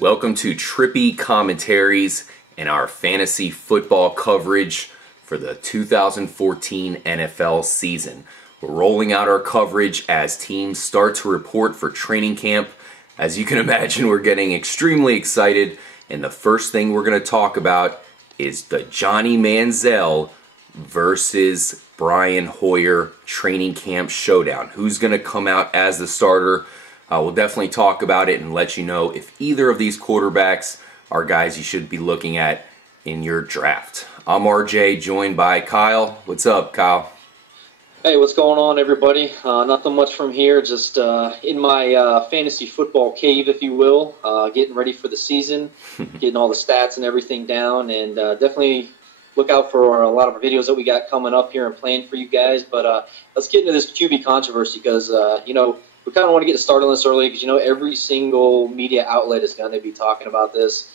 Welcome to Trippy Commentaries and our fantasy football coverage for the 2014 NFL season. We're rolling out our coverage as teams start to report for training camp. As you can imagine, we're getting extremely excited, and the first thing we're going to talk about is the Johnny Manziel versus Brian Hoyer training camp showdown. Who's going to come out as the starter? We'll definitely talk about it and let you know if either of these quarterbacks are guys you should be looking at in your draft. I'm RJ, joined by Kyle. What's up, Kyle? Hey, what's going on, everybody? Nothing much from here, just in my fantasy football cave, if you will, getting ready for the season, getting all the stats and everything down, and definitely look out for a lot of videos that we got coming up here and playing for you guys. But let's get into this QB controversy because, we kind of want to get started on this early because, every single media outlet is going to be talking about this.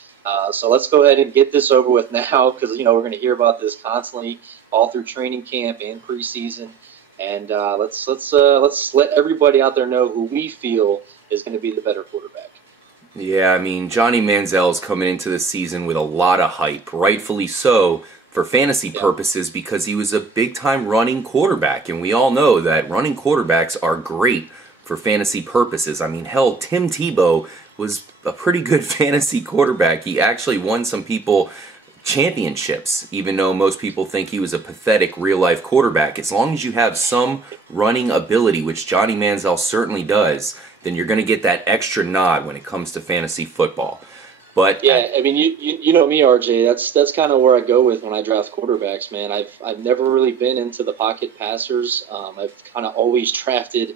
So let's go ahead and get this over with now because, we're going to hear about this constantly all through training camp and preseason. And let's let everybody out there know who we feel is going to be the better quarterback. Yeah, I mean, Johnny Manziel is coming into the season with a lot of hype, rightfully so, for fantasy purposes because he was a big-time running quarterback. And we all know that running quarterbacks are great for fantasy purposes. I mean, hell, Tim Tebow was a pretty good fantasy quarterback. He actually won some people championships, even though most people think he was a pathetic real-life quarterback. As long as you have some running ability, which Johnny Manziel certainly does, then you're going to get that extra nod when it comes to fantasy football. But yeah, I mean, you know me, RJ. That's kind of where I go with when I draft quarterbacks, man. I've never really been into the pocket passers. I've kind of always drafted,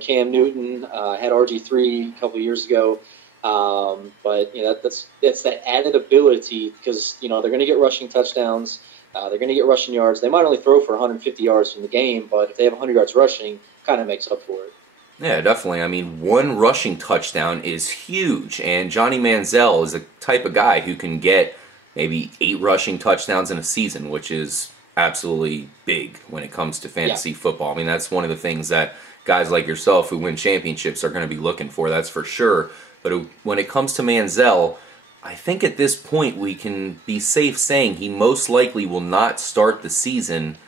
Cam Newton. I had RG3 a couple years ago. But that's that added ability because they're going to get rushing touchdowns, they're going to get rushing yards. They might only throw for 150 yards from the game, but if they have 100 yards rushing, kind of makes up for it. Yeah, definitely. I mean, one rushing touchdown is huge, and Johnny Manziel is the type of guy who can get maybe 8 rushing touchdowns in a season, which is absolutely big when it comes to fantasy football. I mean, that's one of the things that guys like yourself who win championships are going to be looking for, that's for sure. But when it comes to Manziel, I think at this point we can be safe saying he most likely will not start the season,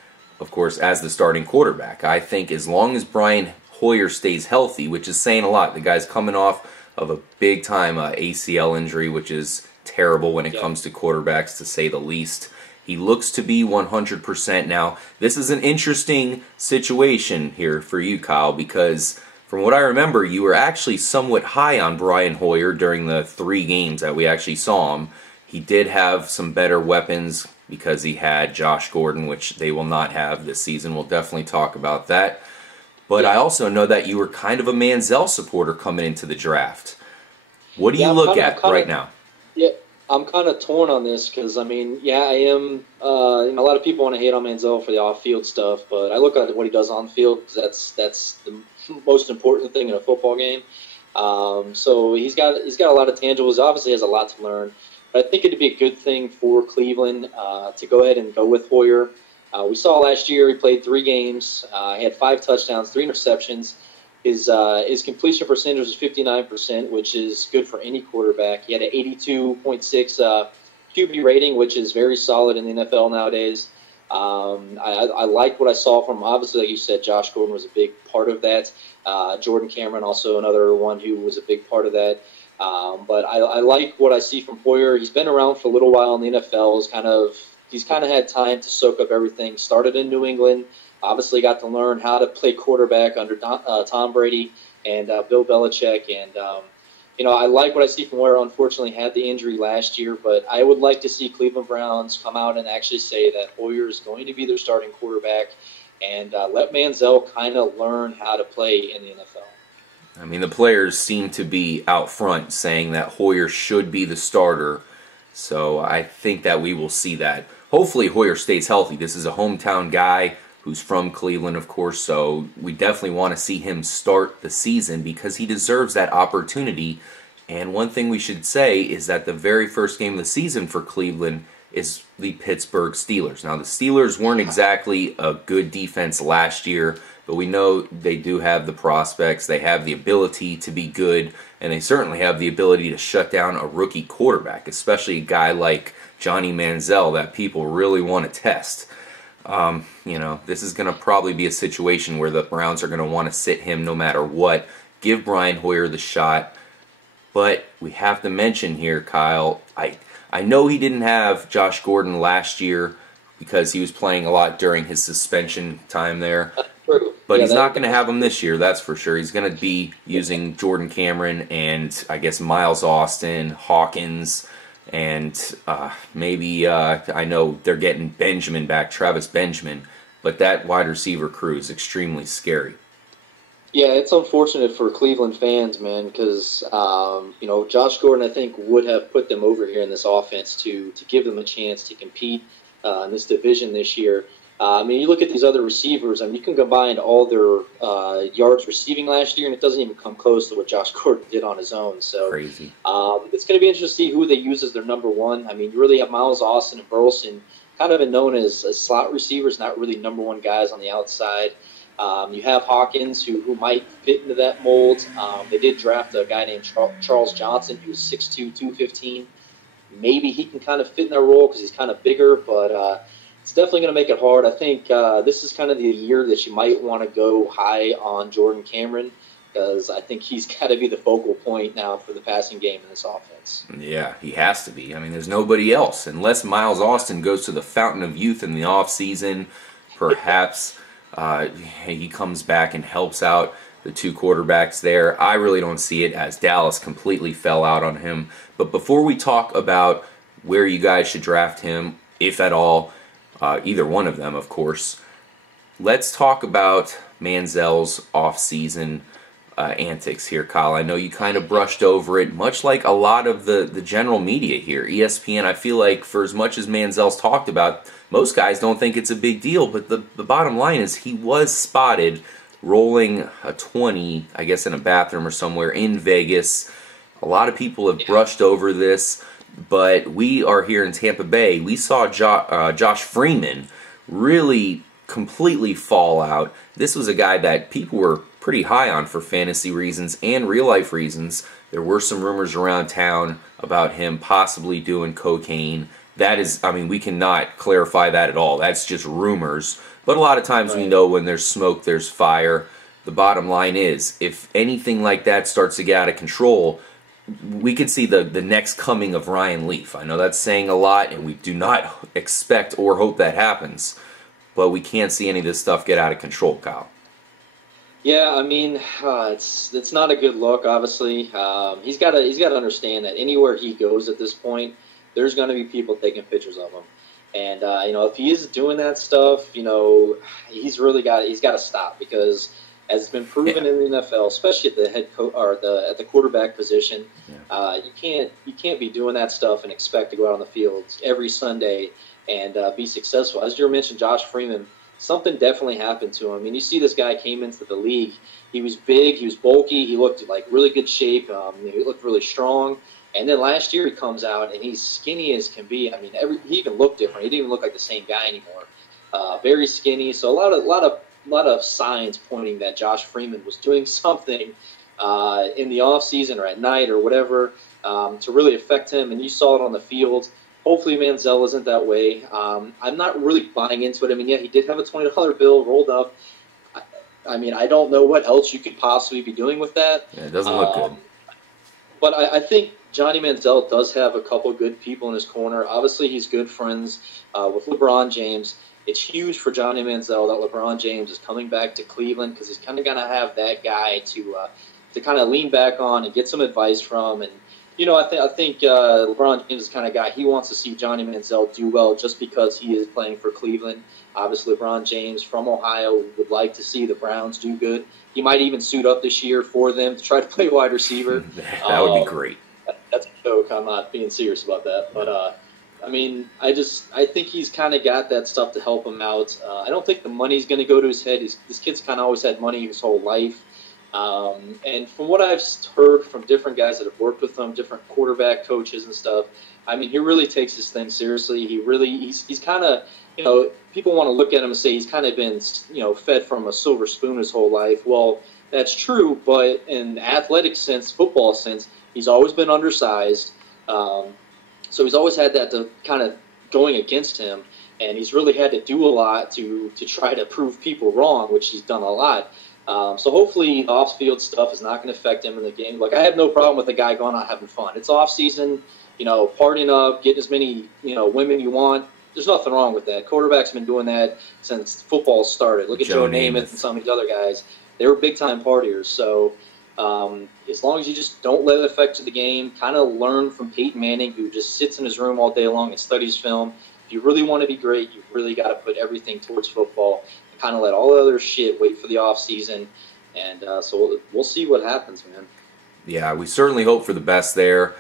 of course, as the starting quarterback. I think as long as Brian Hoyer stays healthy, which is saying a lot. The guy's coming off of a big-time ACL injury, which is terrible when it comes to quarterbacks, to say the least. He looks to be 100% now. This is an interesting situation here for you, Kyle, because from what I remember, you were actually somewhat high on Brian Hoyer during the 3 games that we actually saw him. He did have some better weapons because he had Josh Gordon, which they will not have this season. We'll definitely talk about that. But I also know that you were kind of a Manziel supporter coming into the draft. What do you look at right now? Yeah, I'm kind of torn on this because, I am. A lot of people want to hate on Manziel for the off-field stuff, but I look at what he does on field because that's the most important thing in a football game. So he's got a lot of tangibles. Obviously, has a lot to learn. But I think it'd be a good thing for Cleveland to go ahead and go with Hoyer. We saw last year he played 3 games. He had 5 touchdowns, 3 interceptions. His completion percentage was 59%, which is good for any quarterback. He had an 82.6 QB rating, which is very solid in the NFL nowadays. I like what I saw from him. Obviously, like you said, Josh Gordon was a big part of that. Jordan Cameron, also another one who was a big part of that. But I like what I see from Hoyer. He's been around for a little while in the NFL. He's kind of had time to soak up everything. Started in New England. Obviously got to learn how to play quarterback under Tom Brady and Bill Belichick. And, I like what I see from Hoyer. Unfortunately had the injury last year. But I would like to see Cleveland Browns come out and actually say that Hoyer is going to be their starting quarterback and let Manziel kind of learn how to play in the NFL. I mean, the players seem to be out front saying that Hoyer should be the starter. So I think that we will see that. Hopefully Hoyer stays healthy. This is a hometown guy who's from Cleveland, of course, so we definitely want to see him start the season because he deserves that opportunity. And one thing we should say is that the very first game of the season for Cleveland is the Pittsburgh Steelers. Now, the Steelers weren't exactly a good defense last year, but we know they do have the prospects. They have the ability to be good, and they certainly have the ability to shut down a rookie quarterback, especially a guy like Johnny Manziel that people really want to test. This is going to probably be a situation where the Browns are going to want to sit him no matter what, give Brian Hoyer the shot. But we have to mention here, Kyle, I know he didn't have Josh Gordon last year because he was playing a lot during his suspension time there. But he's not going to have him this year, that's for sure. He's going to be using Jordan Cameron and, I guess, Miles Austin, Hawkins, and maybe, I know they're getting Benjamin back, Travis Benjamin, but that wide receiver crew is extremely scary. Yeah, it's unfortunate for Cleveland fans, man, because Josh Gordon, I think, would have put them over here in this offense to give them a chance to compete in this division this year. You look at these other receivers, you can combine all their yards receiving last year, and it doesn't even come close to what Josh Gordon did on his own. So crazy. It's going to be interesting to see who they use as their number one. You really have Miles Austin and Burleson kind of been known as slot receivers, not really number one guys on the outside. You have Hawkins, who might fit into that mold. They did draft a guy named Charles Johnson, who was 6'2", 215. Maybe he can kind of fit in that role because he's kind of bigger, but it's definitely going to make it hard. I think this is kind of the year that you might want to go high on Jordan Cameron, because I think he's got to be the focal point now for the passing game in this offense. Yeah, he has to be. There's nobody else. Unless Miles Austin goes to the Fountain of Youth in the offseason, perhaps he comes back and helps out the two quarterbacks there. I really don't see it, as Dallas completely fell out on him. But before we talk about where you guys should draft him, if at all, either one of them, of course, let's talk about Manziel's offseason antics here, Kyle. I know you kind of brushed over it, much like a lot of the general media here. ESPN, I feel like for as much as Manziel's talked about, most guys don't think it's a big deal, but the bottom line is he was spotted rolling a 20, I guess in a bathroom or somewhere in Vegas. A lot of people have brushed over this, but we are here in Tampa Bay. We saw Josh Freeman really completely fall out. This was a guy that people were pretty high on for fantasy reasons and real-life reasons. There were some rumors around town about him possibly doing cocaine. That is, we cannot clarify that at all. That's just rumors. But a lot of times we know when there's smoke, there's fire. The bottom line is, if anything like that starts to get out of control, we could see the next coming of Ryan Leaf. I know that's saying a lot, and we do not expect or hope that happens. But we can't see any of this stuff get out of control, Kyle. Yeah, it's not a good look. Obviously, he's got to understand that anywhere he goes at this point, there's going to be people taking pictures of him, and if he is doing that stuff, he's got to stop, because as it's been proven in the NFL, especially at the head coach or at the quarterback position, you can't be doing that stuff and expect to go out on the field every Sunday and be successful. As you mentioned, Josh Freeman, something definitely happened to him. You see this guy came into the league. He was big, he was bulky, he looked like really good shape, he looked really strong. And then last year he comes out and he's skinny as can be. He even looked different. He didn't even look like the same guy anymore. Very skinny. So a lot of signs pointing that Josh Freeman was doing something in the offseason or at night or whatever to really affect him. And you saw it on the field. Hopefully Manziel isn't that way. I'm not really buying into it. He did have a $20 bill rolled up. I don't know what else you could possibly be doing with that. Yeah, it doesn't look good. But I think Johnny Manziel does have a couple good people in his corner. Obviously, he's good friends with LeBron James. It's huge for Johnny Manziel that LeBron James is coming back to Cleveland, because he's kind of going to have that guy to kind of lean back on and get some advice from. And I think LeBron James is the kind of guy, he wants to see Johnny Manziel do well just because he is playing for Cleveland. Obviously, LeBron James from Ohio would like to see the Browns do good. He might even suit up this year for them to try to play wide receiver. That would be great. That's a joke. I'm not being serious about that. But, I think he's kind of got that stuff to help him out. I don't think the money's going to go to his head. This kid's kind of always had money his whole life. And from what I've heard from different guys that have worked with him, different quarterback coaches and stuff, I mean, he really takes this thing seriously. He's kind of, people want to look at him and say he's kind of been, fed from a silver spoon his whole life. Well, that's true, but in athletic sense, football sense, he's always been undersized. So he's always had that to kind of going against him, and he's really had to do a lot to try to prove people wrong, which he's done a lot. So hopefully the off-field stuff is not going to affect him in the game. Like, I have no problem with the guy going out having fun. It's off-season, partying up, getting as many, women you want. There's nothing wrong with that. Quarterback's been doing that since football started. Look at Joe Namath and some of these other guys. They were big-time partiers. So as long as you just don't let it affect the game, kind of learn from Peyton Manning, who just sits in his room all day long and studies film. If you really want to be great, you really got to put everything towards football. Kind of let all the other shit wait for the off season, and so we'll see what happens, man. Yeah, we certainly hope for the best there.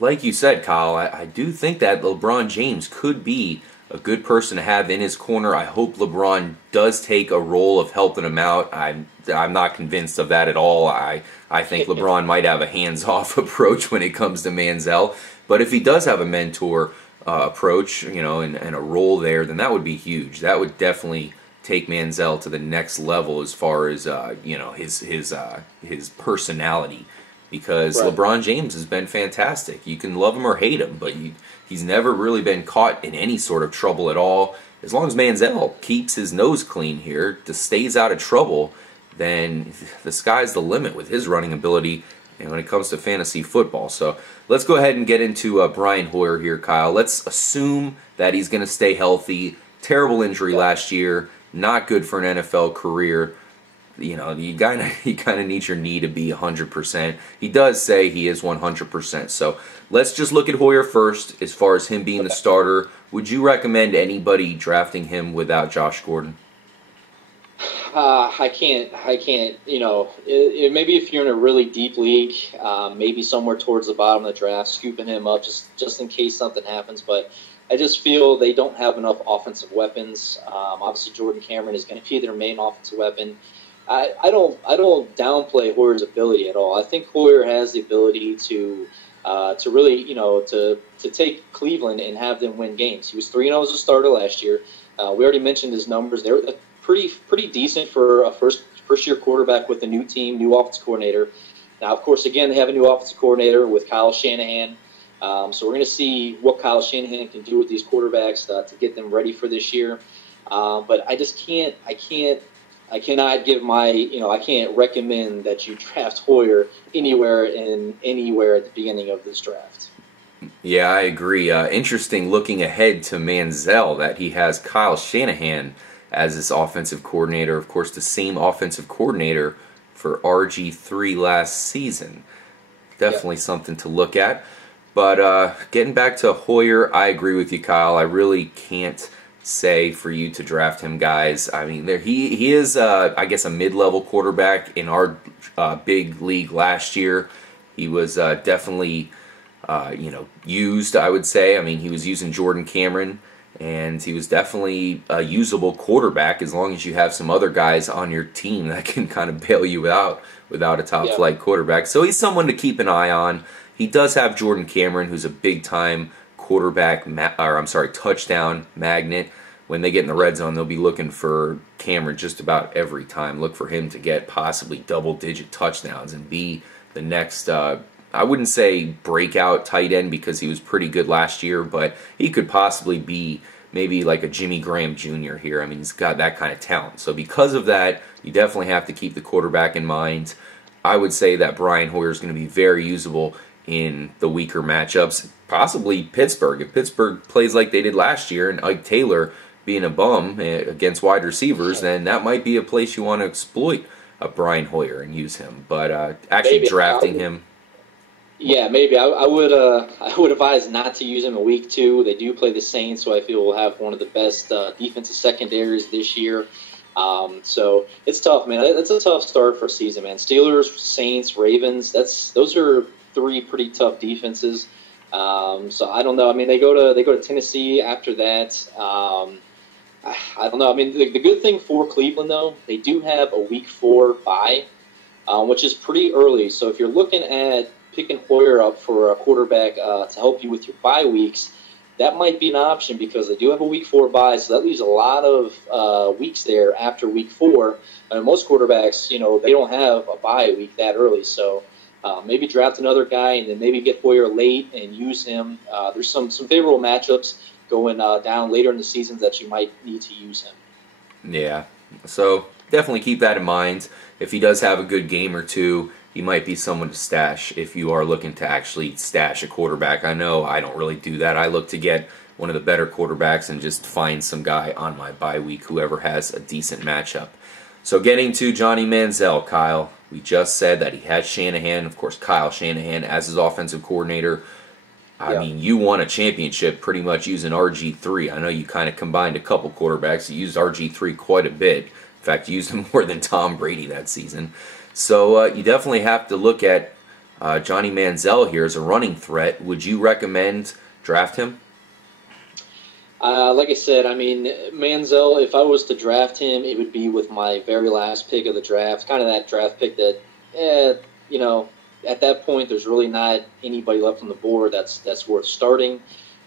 Like you said, Kyle, I do think that LeBron James could be a good person to have in his corner. I hope LeBron does take a role of helping him out. I'm not convinced of that at all. I think LeBron might have a hands-off approach when it comes to Manziel, but if he does have a mentor approach, and a role there, then that would be huge. That would definitely take Manziel to the next level as far as his personality, because right. LeBron James has been fantastic. You can love him or hate him, but he's never really been caught in any sort of trouble at all. As long as Manziel keeps his nose clean here, stays out of trouble, then the sky's the limit with his running ability and when it comes to fantasy football. So let's go ahead and get into Brian Hoyer here, Kyle. Let's assume that he's going to stay healthy. Terrible injury last year. Not good for an NFL career. You kind of need your knee to be 100%. He does say he is 100%. So let's just look at Hoyer first. As far as him being the starter, would you recommend anybody drafting him without Josh Gordon? I can't. Maybe if you're in a really deep league, maybe somewhere towards the bottom of the draft, scooping him up just in case something happens. But I just feel they don't have enough offensive weapons. Obviously, Jordan Cameron is going to be their main offensive weapon. I don't downplay Hoyer's ability at all. I think Hoyer has the ability to really, to take Cleveland and have them win games. He was 3-0 as a starter last year. We already mentioned his numbers. They're pretty decent for a first-year quarterback with a new team, new offensive coordinator. Now, of course, again, they have a new offensive coordinator with Kyle Shanahan. So we're going to see what Kyle Shanahan can do with these quarterbacks to get them ready for this year. But I just can't. I cannot give I can't recommend that you draft Hoyer anywhere at the beginning of this draft. Yeah, I agree. Interesting looking ahead to Manziel that he has Kyle Shanahan as his offensive coordinator. Of course, the same offensive coordinator for RG3 last season. Definitely something to look at. But getting back to Hoyer, I agree with you, Kyle. I really can't say for you to draft him, guys. I mean, he is, I guess, a mid-level quarterback in our big league last year. He was definitely, used, I would say. I mean, he was using Jordan Cameron, and he was definitely a usable quarterback as long as you have some other guys on your team that can kind of bail you out without a top-flight quarterback. So he's someone to keep an eye on. He does have Jordan Cameron, who's a big-time touchdown magnet. When they get in the red zone, they'll be looking for Cameron just about every time. Look for him to get possibly double-digit touchdowns and be the next, I wouldn't say breakout tight end because he was pretty good last year, but he could possibly be maybe like a Jimmy Graham Jr. here. I mean, he's got that kind of talent. So because of that, you definitely have to keep the quarterback in mind. I would say that Brian Hoyer is going to be very usable in the weaker matchups, possibly Pittsburgh. If Pittsburgh plays like they did last year and Ike Taylor being a bum against wide receivers, then that might be a place you want to exploit Brian Hoyer and use him. But actually maybe drafting him... Yeah, maybe. I would advise not to use him in week 2. They do play the Saints, so I feel we'll have one of the best defensive secondaries this year. So it's tough, man. It's a tough start for a season, man. Steelers, Saints, Ravens, those are 3 pretty tough defenses. So I don't know. I mean, they go to Tennessee after that. I don't know. I mean, the good thing for Cleveland, though, they do have a week 4 bye. which is pretty early. So if you're looking at picking Hoyer up for a quarterback to help you with your bye weeks, that might be an option because they do have a week 4 bye, so that leaves a lot of weeks there after week 4. And most quarterbacks, they don't have a bye week that early, so maybe draft another guy and then maybe get Hoyer late and use him. There's some favorable matchups going down later in the season that you might need to use him. Yeah, so definitely keep that in mind. If he does have a good game or two, he might be someone to stash if you are looking to actually stash a quarterback. I know I don't really do that. I look to get one of the better quarterbacks and just find some guy on my bye week, whoever has a decent matchup. So getting to Johnny Manziel, Kyle, we just said that he had Shanahan, of course Kyle Shanahan, as his offensive coordinator. I mean, you won a championship pretty much using RG3. I know you kind of combined a couple quarterbacks. You used RG3 quite a bit. In fact, you used him more than Tom Brady that season. So you definitely have to look at Johnny Manziel here as a running threat. Would you recommend draft him? Like I said, I mean, Manziel, if I was to draft him, it would be with my very last pick of the draft, kind of that draft pick that, at that point, there's really not anybody left on the board that's worth starting.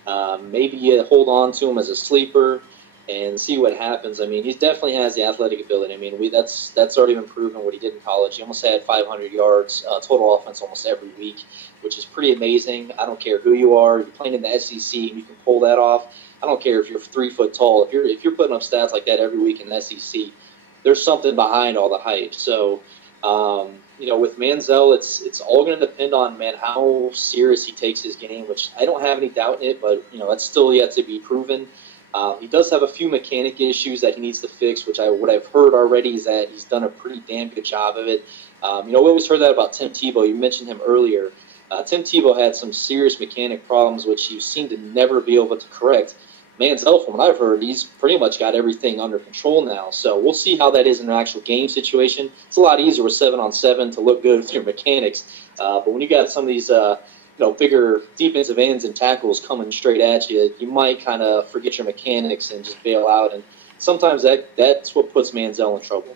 Maybe you hold on to him as a sleeper and see what happens. I mean, he definitely has the athletic ability. I mean, that's already been proven what he did in college. He almost had 500 yards total offense almost every week, which is pretty amazing. I don't care who you are. You're playing in the SEC and you can pull that off. I don't care if you're 3 foot tall. If you're putting up stats like that every week in the SEC, there's something behind all the hype. So, with Manziel, it's all going to depend on, how serious he takes his game, which I don't have any doubt in it, but, that's still yet to be proven. He does have a few mechanic issues that he needs to fix, what I've heard already is that he's done a pretty damn good job of it. We always heard that about Tim Tebow. You mentioned him earlier. Tim Tebow had some serious mechanic problems, which you seem to never be able to correct. Manziel, from what I've heard, he's pretty much got everything under control now. So we'll see how that is in an actual game situation. It's a lot easier with 7-on-7 to look good with your mechanics. But when you got some of these bigger defensive ends and tackles coming straight at you, you might kind of forget your mechanics and just bail out. And sometimes that's what puts Manziel in trouble.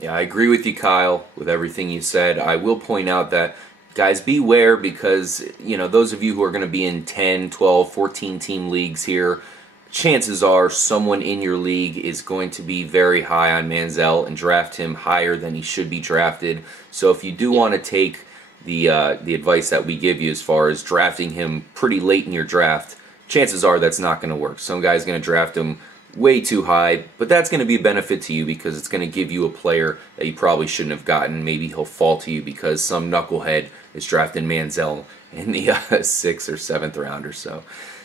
Yeah, I agree with you, Kyle, with everything you said. I will point out that, guys, beware because, those of you who are going to be in 10, 12, 14-team leagues here, chances are someone in your league is going to be very high on Manziel and draft him higher than he should be drafted. So if you do want to take the advice that we give you as far as drafting him pretty late in your draft, chances are that's not going to work. Some guy's going to draft him way too high, but that's going to be a benefit to you because it's going to give you a player that you probably shouldn't have gotten. Maybe he'll fall to you because some knucklehead is drafting Manziel in the 6th or 7th round or so.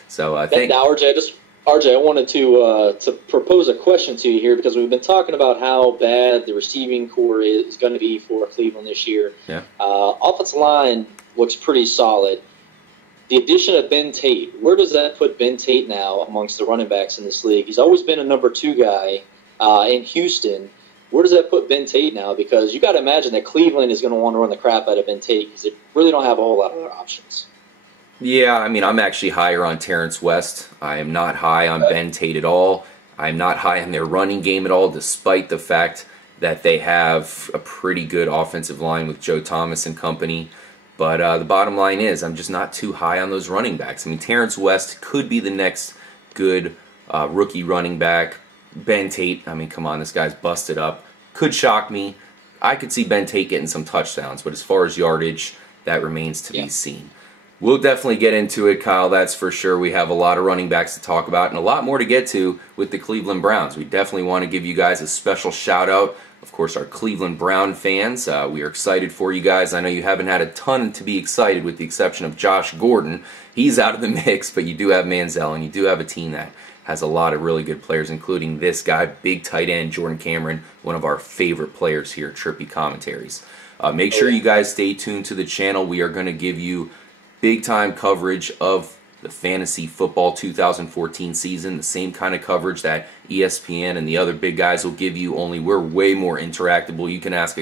So I think. Now, RJ, I wanted to propose a question to you here because we've been talking about how bad the receiving core is going to be for Cleveland this year. Yeah. Offensive line looks pretty solid. The addition of Ben Tate, where does that put Ben Tate now amongst the running backs in this league? He's always been a number 2 guy in Houston. Where does that put Ben Tate now? Because you got to imagine that Cleveland is going to want to run the crap out of Ben Tate because they really don't have a whole lot of other options. Yeah, I'm actually higher on Terrence West. I am not high on Ben Tate at all. I'm not high on their running game at all, despite the fact that they have a pretty good offensive line with Joe Thomas and company. But the bottom line is I'm just not too high on those running backs. Terrence West could be the next good rookie running back. Ben Tate, come on, this guy's busted up. Could shock me. I could see Ben Tate getting some touchdowns, but as far as yardage, that remains to be seen. We'll definitely get into it, Kyle, that's for sure. We have a lot of running backs to talk about and a lot more to get to with the Cleveland Browns. We definitely want to give you guys a special shout-out. Of course, our Cleveland Brown fans, we are excited for you guys. I know you haven't had a ton to be excited with the exception of Josh Gordon. He's out of the mix, but you do have Manziel, and you do have a team that has a lot of really good players, including this guy, big tight end, Jordan Cameron, one of our favorite players here at Trippy Commentaries. Make sure you guys stay tuned to the channel. We are going to give you big-time coverage of the Fantasy Football 2014 season, the same kind of coverage that ESPN and the other big guys will give you, only we're way more interactable. You can ask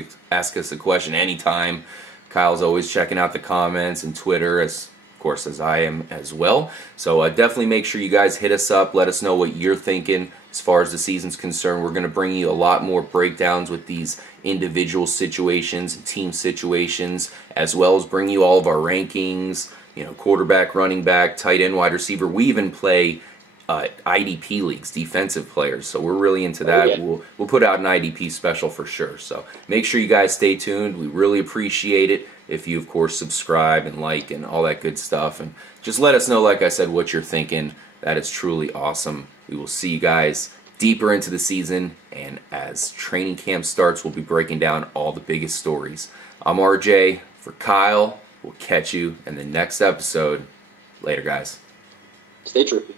us a question anytime. Kyle's always checking out the comments and Twitter, as of course, as I am as well. So definitely make sure you guys hit us up. Let us know what you're thinking as far as the season's concerned. We're going to bring you a lot more breakdowns with these individual situations and team situations, as well as bring you all of our rankings, quarterback, running back, tight end, wide receiver. We even play IDP leagues, defensive players. So we're really into that. Oh, yeah. We'll put out an IDP special for sure. So make sure you guys stay tuned. We really appreciate it if you, of course, subscribe and like and all that good stuff. And just let us know, like I said, what you're thinking. That is truly awesome. We will see you guys deeper into the season. And as training camp starts, we'll be breaking down all the biggest stories. I'm RJ for Kyle. We'll catch you in the next episode. Later, guys. Stay trippy.